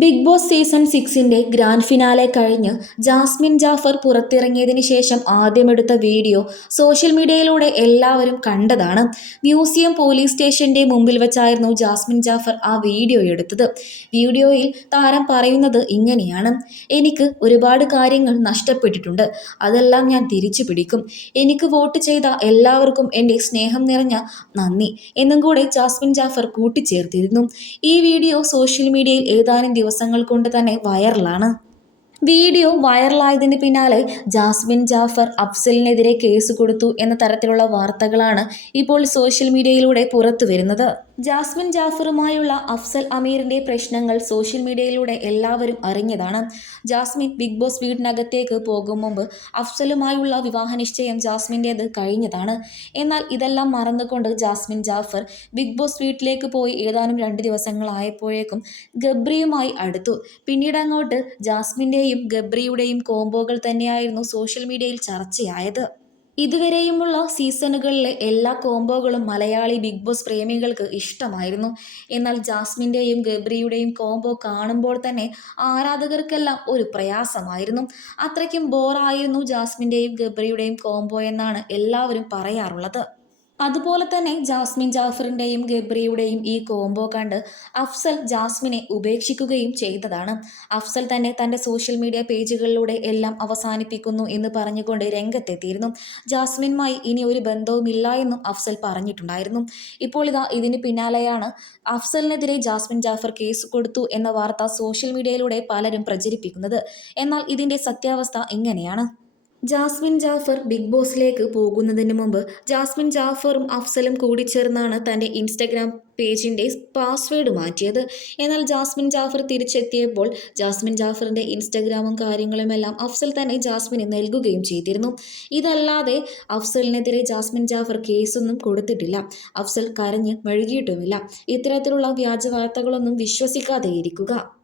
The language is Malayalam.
ബിഗ് ബോസ് സീസൺ സിക്സിന്റെ ഗ്രാൻഡ് ഫിനാലെ കഴിഞ്ഞ് ജാസ്മിൻ ജാഫർ പുറത്തിറങ്ങിയതിന് ശേഷം ആദ്യമെടുത്ത വീഡിയോ സോഷ്യൽ മീഡിയയിലൂടെ എല്ലാവരും കണ്ടതാണ്. മ്യൂസിയം പോലീസ് സ്റ്റേഷന്റെ മുമ്പിൽ വെച്ചായിരുന്നു ജാസ്മിൻ ജാഫർ ആ വീഡിയോ എടുത്തത്. വീഡിയോയിൽ താരം പറയുന്നത് ഇങ്ങനെയാണ്. എനിക്ക് ഒരുപാട് കാര്യങ്ങൾ നഷ്ടപ്പെട്ടിട്ടുണ്ട്. അതെല്ലാം ഞാൻ തിരിച്ചു പിടിക്കും. എനിക്ക് വോട്ട് ചെയ്ത എല്ലാവർക്കും എന്റെ സ്നേഹം നിറഞ്ഞ നന്ദി എന്നും കൂടെ ജാസ്മിൻ ജാഫർ കൂട്ടിച്ചേർത്തിരുന്നു. ഈ വീഡിയോ സോഷ്യൽ മീഡിയയിൽ ഏതാനും ദിവസങ്ങൾ കൊണ്ട് തന്നെ വൈറലാണ്. വീഡിയോ വൈറലായതിന് പിന്നാലെ ജാസ്മിൻ ജാഫർ അഫ്സലിനെതിരെ കേസ് കൊടുത്തു എന്ന തരത്തിലുള്ള വാർത്തകളാണ് ഇപ്പോൾ സോഷ്യൽ മീഡിയയിലൂടെ പുറത്തു വരുന്നത് ജാസ്മിൻ ജാഫറുമായുള്ള അഫ്സൽ അമീറിന്റെ പ്രശ്നങ്ങൾ സോഷ്യൽ മീഡിയയിലൂടെ എല്ലാവരും അറിഞ്ഞതാണ്. ജാസ്മിൻ ബിഗ് ബോസ് വീടിനകത്തേക്ക് പോകും മുമ്പ് അഫ്സലുമായുള്ള വിവാഹ നിശ്ചയം ജാസ്മിന്റേത് കഴിഞ്ഞതാണ്. എന്നാൽ ഇതെല്ലാം മറന്നുകൊണ്ട് ജാസ്മിൻ ജാഫർ ബിഗ് ബോസ് വീട്ടിലേക്ക് പോയി ഏതാനും രണ്ട് ദിവസങ്ങളായപ്പോഴേക്കും ഗബ്രിയുമായി അടുത്തു. പിന്നീട് അങ്ങോട്ട് ജാസ്മിന്റെയും ഗബ്രിയുടെയും കോംബോകൾ തന്നെയായിരുന്നു സോഷ്യൽ മീഡിയയിൽ ചർച്ചയായത്. ഇതുവരെയുമുള്ള സീസണുകളിലെ എല്ലാ കോംബോകളും മലയാളി ബിഗ് ബോസ് പ്രേമികൾക്ക് ഇഷ്ടമായിരുന്നു. എന്നാൽ ജാസ്മിന്റെയും ഗബ്രിയുടെയും കോംബോ കാണുമ്പോൾ തന്നെ ആരാധകർക്കെല്ലാം ഒരു പ്രയാസമായിരുന്നു. അത്രയ്ക്കും ബോറായിരുന്നു ജാസ്മിന്റെയും ഗബ്രിയുടെയും കോംബോ എന്നാണ് എല്ലാവരും പറയാറുള്ളത്. അതുപോലെ തന്നെ ജാസ്മിൻ ജാഫറിന്റെയും ഗബ്രിയുടെയും ഈ കോംബോ കണ്ട് അഫ്സൽ ജാസ്മിനെ ഉപേക്ഷിക്കുകയും ചെയ്തതാണ്. അഫ്സൽ തന്നെ തന്റെ സോഷ്യൽ മീഡിയ പേജുകളിലൂടെ എല്ലാം അവസാനിപ്പിക്കുന്നു എന്ന് പറഞ്ഞുകൊണ്ട് രംഗത്തെത്തിയിരുന്നു. ജാസ്മിനുമായി ഇനി ഒരു ബന്ധവുമില്ല എന്നും അഫ്സൽ പറഞ്ഞിട്ടുണ്ടായിരുന്നു. ഇപ്പോൾ ഇതാ ഇതിന് പിന്നാലെയാണ് അഫ്സലിനെതിരെ ജാസ്മിൻ ജാഫർ കേസ് കൊടുത്തു എന്ന വാർത്ത സോഷ്യൽ മീഡിയയിലൂടെ പലരും പ്രചരിപ്പിക്കുന്നത്. എന്നാൽ ഇതിന്റെ സത്യാവസ്ഥ ഇങ്ങനെയാണ്. ജാസ്മിൻ ജാഫർ ബിഗ് ബോസിലേക്ക് പോകുന്നതിന് മുമ്പ് ജാസ്മിൻ ജാഫറും അഫ്സലും കൂടിച്ചേർന്നാണ് തന്റെ ഇൻസ്റ്റഗ്രാം പേജിന്റെ പാസ്വേഡ് മാറ്റിയത്. എന്നാൽ ജാസ്മിൻ ജാഫർ തിരിച്ചെത്തിയപ്പോൾ ജാസ്മിൻ ജാഫറിന്റെ ഇൻസ്റ്റഗ്രാമും കാര്യങ്ങളുമെല്ലാം അഫ്സൽ തന്നെ ജാസ്മിന് നൽകുകയും ചെയ്തിരുന്നു. ഇതല്ലാതെ അഫ്സലിനെതിരെ ജാസ്മിൻ ജാഫർ കേസൊന്നും കൊടുത്തിട്ടില്ല. അഫ്സൽ കരഞ്ഞ് വഴുകിയിട്ടുമില്ല ഇത്തരത്തിലുള്ള വ്യാജ വാർത്തകളൊന്നും വിശ്വസിക്കാതെ ഇരിക്കുക